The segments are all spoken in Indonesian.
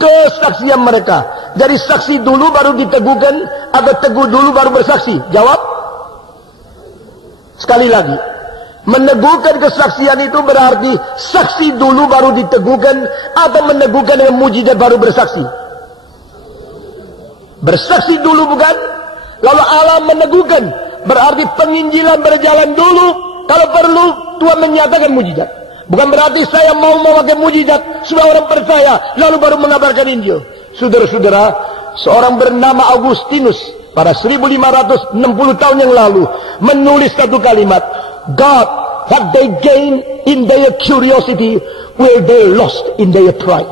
kesaksian mereka. Jadi saksi dulu baru diteguhkan, atau teguh dulu baru bersaksi? Jawab. Sekali lagi, meneguhkan kesaksian itu berarti saksi dulu baru diteguhkan, atau meneguhkan dengan mujizat baru bersaksi? Bersaksi dulu bukan? Lalu Allah meneguhkan, berarti penginjilan berjalan dulu. Kalau perlu Tuhan menyatakan mujizat. Bukan berarti saya mau memakai mujizat supaya orang percaya lalu baru mengabarkan Injil. Saudara-saudara, seorang bernama Augustinus pada 1560 tahun yang lalu menulis satu kalimat, God, what they gain in their curiosity will they lost in their pride.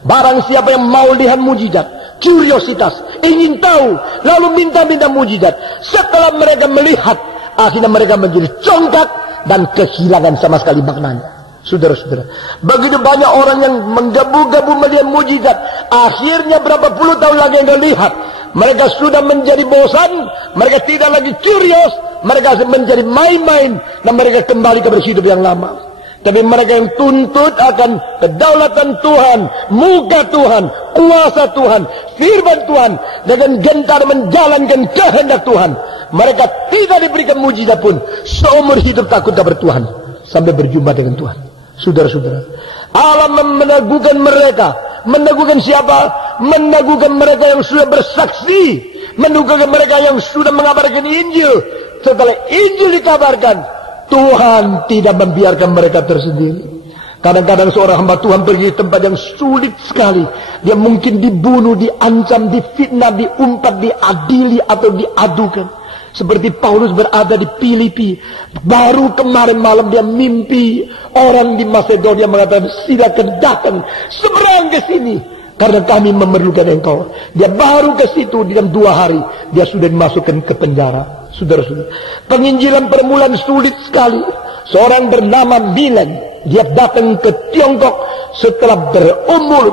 Barang siapa yang mau lihat mujizat, curiositas, ingin tahu, lalu minta-minta mujizat, setelah mereka melihat, akhirnya mereka menjadi congkak dan kehilangan sama sekali maknanya. Saudara-saudara, begitu banyak orang yang menggebu-gebu melihat mujizat, akhirnya berapa puluh tahun lagi yang lihat, mereka sudah menjadi bosan, mereka tidak lagi curious, mereka menjadi main-main, dan mereka kembali kepada hidup yang lama. Tapi mereka yang tuntut akan kedaulatan Tuhan, muka Tuhan, kuasa Tuhan, firman Tuhan, dengan gentar menjalankan kehendak Tuhan, mereka tidak diberikan mujizat pun, seumur hidup takut kepada Tuhan sampai berjumpa dengan Tuhan. Saudara-saudara, Allah meneguhkan mereka. Meneguhkan siapa? Meneguhkan mereka yang sudah bersaksi, meneguhkan mereka yang sudah mengabarkan Injil. Setelah Injil dikabarkan, Tuhan tidak membiarkan mereka tersendiri. Kadang-kadang seorang hamba Tuhan pergi ke tempat yang sulit sekali. Dia mungkin dibunuh, diancam, difitnah, diumpat, diadili atau diadukan. Seperti Paulus berada di Filipi. Baru kemarin malam dia mimpi orang di Masedonia mengatakan, silakan datang seberang ke sini karena kami memerlukan engkau. Dia baru ke situ, dalam 2 hari dia sudah dimasukkan ke penjara. Saudara-saudara, penginjilan permulaan sulit sekali. Seorang bernama Milan, dia datang ke Tiongkok setelah berumur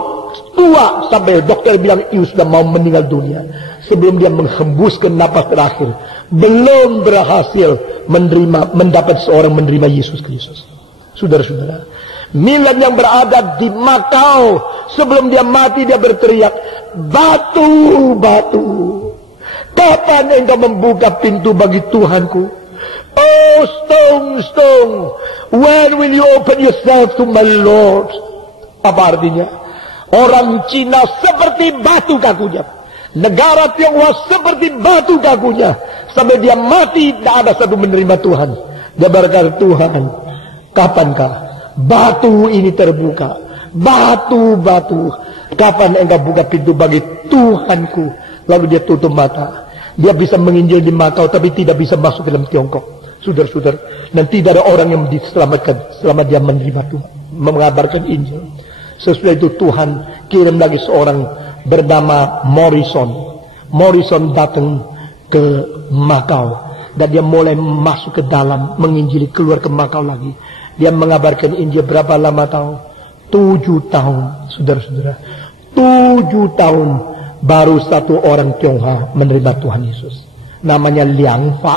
tua, sampai dokter bilang ia sudah mau meninggal dunia. Sebelum dia menghembuskan napas terakhir, belum berhasil mendapat seorang menerima Yesus Kristus. Saudara-saudara, Milan yang berada di Makau, sebelum dia mati dia berteriak, batu, batu, kapan engkau membuka pintu bagi Tuhanku? Oh stone, stone, when will you open yourself to my Lord? Apa artinya? Orang Cina seperti batu kakunya, negara Tionghoa seperti batu kakunya, sampai dia mati tidak ada satu menerima Tuhan. Dia berkata, Tuhan, kapankah batu ini terbuka? Batu, batu, kapan engkau buka pintu bagi Tuhanku? Lalu dia tutup mata. Dia bisa menginjil di Makau, tapi tidak bisa masuk ke dalam Tiongkok. Saudara-saudara, dan tidak ada orang yang diselamatkan selama dia menerima Tuhan, mengabarkan Injil. Sesudah itu Tuhan kirim lagi seorang bernama Morrison. Morrison datang ke Makau dan dia mulai masuk ke dalam menginjili, keluar ke Makau lagi. Dia mengabarkan Injil berapa lama tahu? 7 tahun, saudara-saudara. 7 tahun baru satu orang Tionghoa menerima Tuhan Yesus. Namanya Liang Fa.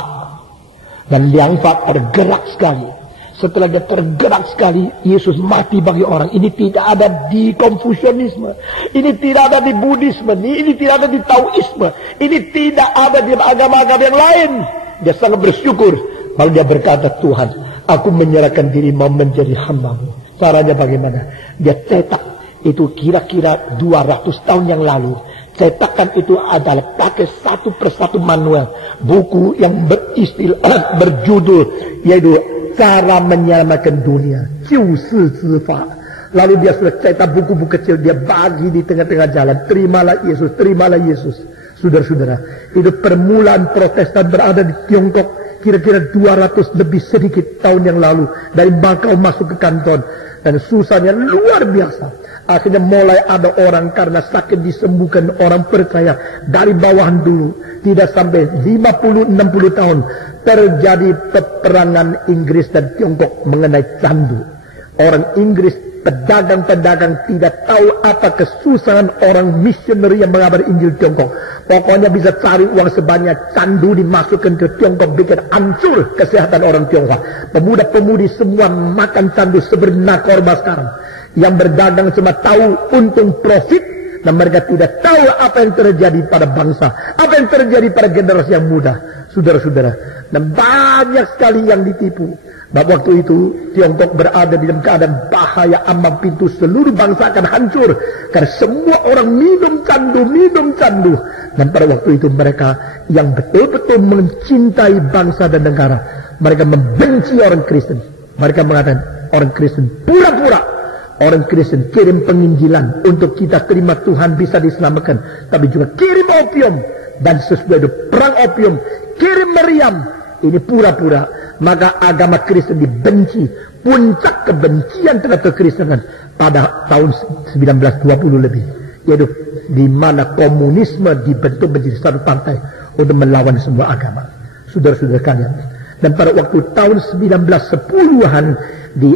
Dan Liang Fa tergerak sekali. Setelah dia tergerak sekali, Yesus mati bagi orang. Ini tidak ada di Konfusianisme, ini tidak ada di Buddhisme, ini tidak ada di Taoisme, ini tidak ada di agama-agama yang lain. Dia sangat bersyukur. Lalu dia berkata, Tuhan, aku menyerahkan diri mau menjadi hamba-Mu. Caranya bagaimana? Dia cetak itu kira-kira 200 tahun yang lalu. Cetakan itu adalah pakai satu persatu manual. Buku yang berjudul yaitu Cara Menyelamatkan Dunia, Lalu dia sudah cetak buku-buku kecil, dia bagi di tengah-tengah jalan. Terimalah Yesus, terimalah Yesus. Saudara-saudara, itu permulaan Protestan berada di Tiongkok kira-kira 200 lebih sedikit tahun yang lalu. Dari Makau masuk ke Kanton. Dan susahnya luar biasa. Akhirnya mulai ada orang karena sakit disembuhkan, orang percaya dari bawahan dulu. Tidak sampai 50-60 tahun terjadi peperangan Inggris dan Tiongkok mengenai candu. Orang Inggris, pedagang-pedagang tidak tahu apa kesusahan orang misioneri yang mengabar Injil Tiongkok. Pokoknya bisa cari uang sebanyak, candu dimasukkan ke Tiongkok, bikin hancur kesehatan orang Tiongkok. Pemuda-pemudi semua makan candu seperti narkoba sekarang. Yang berdagang cuma tahu untung profit, Dan mereka tidak tahu apa yang terjadi pada bangsa, apa yang terjadi pada generasi yang muda, saudara-saudara. Dan banyak sekali yang ditipu. Pada waktu itu Tiongkok berada di dalam keadaan bahaya, ambang pintu seluruh bangsa akan hancur karena semua orang minum candu. Dan pada waktu itu mereka yang betul-betul mencintai bangsa dan negara, mereka membenci orang Kristen. Mereka mengatakan orang Kristen pura-pura. Orang Kristen kirim penginjilan untuk kita terima Tuhan bisa diselamatkan, tapi juga kirim opium, dan sesudah itu perang opium, kirim meriam. Ini pura-pura. Maka agama Kristen dibenci. Puncak kebencian terhadap kekristenan pada tahun 1920 lebih, yaitu di mana komunisme dibentuk menjadi satu partai untuk melawan semua agama, saudara-saudara kalian. Dan pada waktu tahun 1910-an di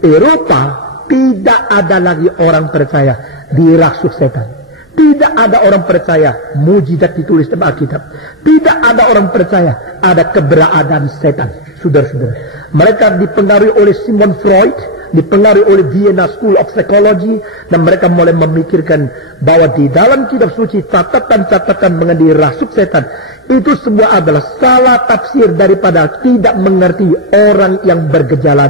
Eropa tidak ada lagi orang percaya dirasuk setan. Tidak ada orang percaya mujizat ditulis dalam Alkitab. Tidak ada orang percaya ada keberadaan setan, saudara-saudara. Mereka dipengaruhi oleh Sigmund Freud, dipengaruhi oleh Vienna School of Psychology, dan mereka mulai memikirkan bahwa di dalam kitab suci catatan-catatan mengenai rasuk setan itu semua adalah salah tafsir daripada tidak mengerti orang yang bergejala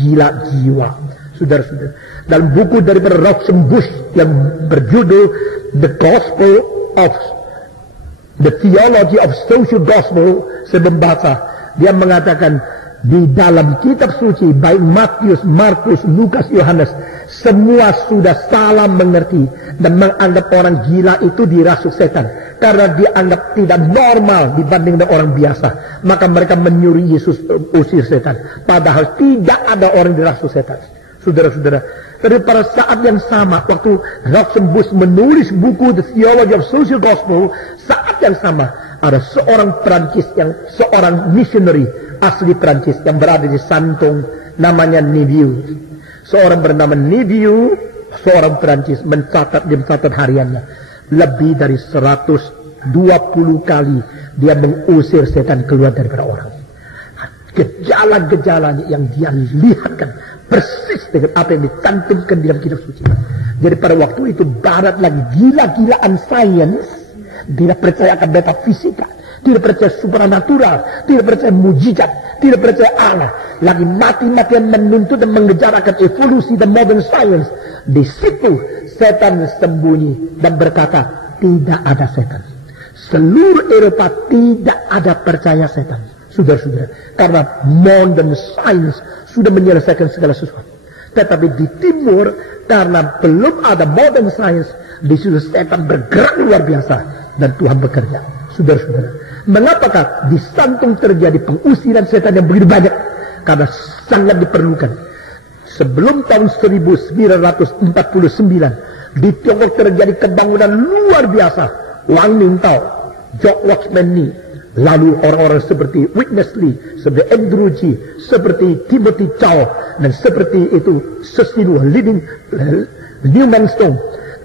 gila jiwa, saudara-saudara. Dalam buku daripada Rauschenbusch yang berjudul The Theology of Social Gospel, saya membaca, dia mengatakan di dalam kitab suci baik Matius, Markus, Lukas, Yohanes semua sudah salah mengerti dan menganggap orang gila itu dirasuk setan karena dianggap tidak normal dibanding dengan orang biasa. Maka mereka menyuruh Yesus usir setan, padahal tidak ada orang dirasuk setan, saudara-saudara. Tapi pada saat yang sama, waktu Rauschenbusch menulis buku The Theology of Social Gospel, saat yang sama ada seorang Perancis, seorang missionary asli Perancis yang berada di Santon, namanya Nibiu. Seorang bernama Nibiu, seorang Perancis, mencatat hariannya lebih dari 120 kali dia mengusir setan keluar daripada orang. Gejala-gejalanya yang dia lihatkan persis dengan apa yang dicantumkan di dalam kitab suci. Jadi pada waktu itu barat lagi gila-gilaan sains, tidak percaya akan metafisika, tidak percaya supranatural, tidak percaya mujizat, tidak percaya Allah, lagi mati-matian menuntut dan mengejar akan evolusi dan modern science. Di situ setan sembunyi dan berkata tidak ada setan. Seluruh Eropa tidak ada percaya setan, saudara-saudara, karena modern science sudah menyelesaikan segala sesuatu. Tetapi di timur, karena belum ada modern science, di situ setan bergerak luar biasa dan Tuhan bekerja, saudara-saudara. Mengapakah di Santung terjadi pengusiran setan yang begitu banyak? Karena sangat diperlukan. Sebelum tahun 1949 di Tiongkok terjadi kebangunan luar biasa. Wang Mingtao, George Watchman Nee, lalu orang-orang seperti Witness Lee, seperti Andrew G, seperti Timothy Chow, dan seperti itu Cecil Newman Stone,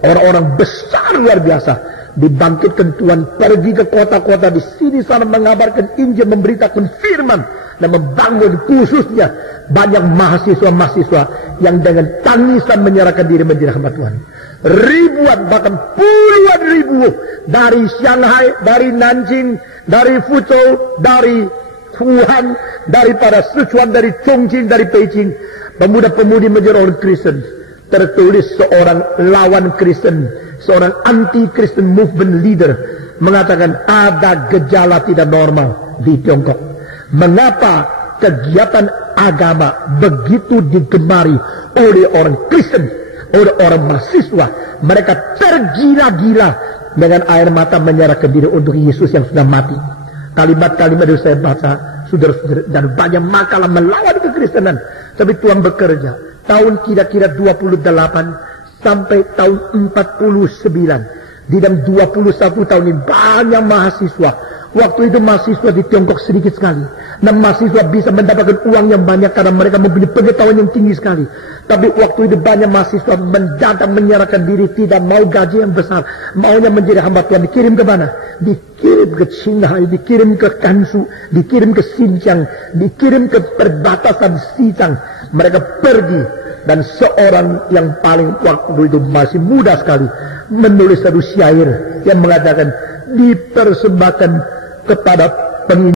orang-orang besar luar biasa dibangkitkan Tuhan, pergi ke kota-kota di sini sana mengabarkan Injil, memberitakan firman, dan membangun khususnya banyak mahasiswa-mahasiswa yang dengan tangisan menyerahkan diri menjadi hamba Tuhan. Ribuan, bahkan puluhan ribu dari Shanghai, dari Nanjing, dari Fuzhou, dari Wuhan, daripada Sichuan, dari Chongqing, dari Beijing, pemuda-pemudi menjadi orang Kristen. Tertulis seorang lawan Kristen, seorang anti-Kristen movement leader mengatakan ada gejala tidak normal di Tiongkok. Mengapa kegiatan agama begitu digemari oleh orang Kristen, oleh orang mahasiswa? Mereka tergila-gila dengan air mata menyerahkan diri untuk Yesus yang sudah mati. Kalimat-kalimat itu saya baca, saudara-saudara, dan banyak makalah melawan kekristenan. Tapi Tuhan bekerja. Tahun kira-kira 28 sampai tahun 49. Di dalam 21 tahun ini banyak mahasiswa. Waktu itu mahasiswa di Tiongkok sedikit sekali. Dan mahasiswa bisa mendapatkan uang yang banyak karena mereka mempunyai pengetahuan yang tinggi sekali. Tapi waktu itu banyak mahasiswa mendadak menyerahkan diri, tidak mau gaji yang besar. Maunya menjadi hamba Tuhan. Dikirim ke mana? Dikirim ke Qinghai, dikirim ke Gansu, dikirim ke Xinjiang, dikirim ke perbatasan Xinjiang. Mereka pergi Dan seorang yang paling waktu itu masih muda sekali menulis satu syair yang mengatakan dipersembahkan kepada penginjilan